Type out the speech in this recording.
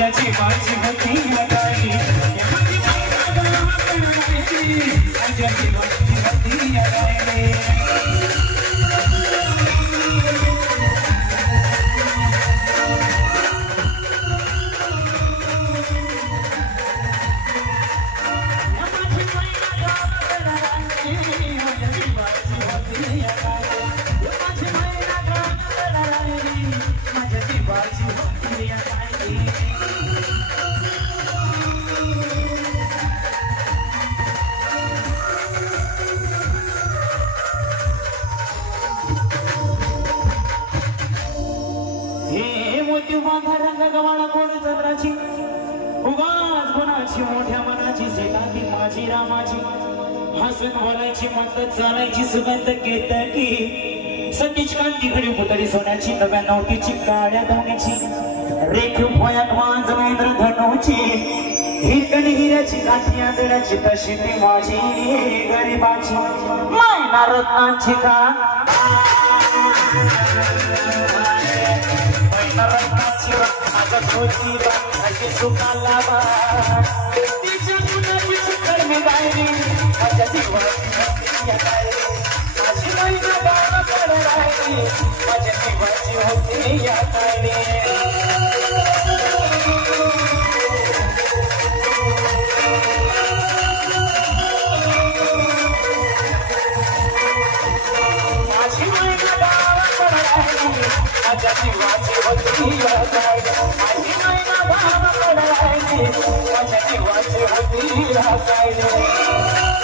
माझ्या जीवाची होती अडाई माझी माझ्या जीवाची होती अडाई मोठ्या मनाची सेनाती माझी रामाची हसून बोलायची म्हणत चालायची सुगंध घेत की सतीच कांती घडी पुतळी सोन्याची नव्या नवटीची काळ्या दोन्हीची रेखीव भयात वांज महेंद्र धनुची हिरकणी हिऱ्याची काठी आंधळ्याची तशी ती माझी गरीबाची मायना रत्नांची का मायना रत्नांची माझा खोची माझी सुखाला बा तिच्या गुणाची सुकर मी गायली माझ्या जीवाची होती अडाई माझी महिना गावाकडे राहिली माझ्या जीवाची होती अडाई माझी महिना गावाकडे राहिली माझ्या जीवाची होती अडाई माझी महिना गावाकडे राहिली माझ्या जीवाची होती अडाई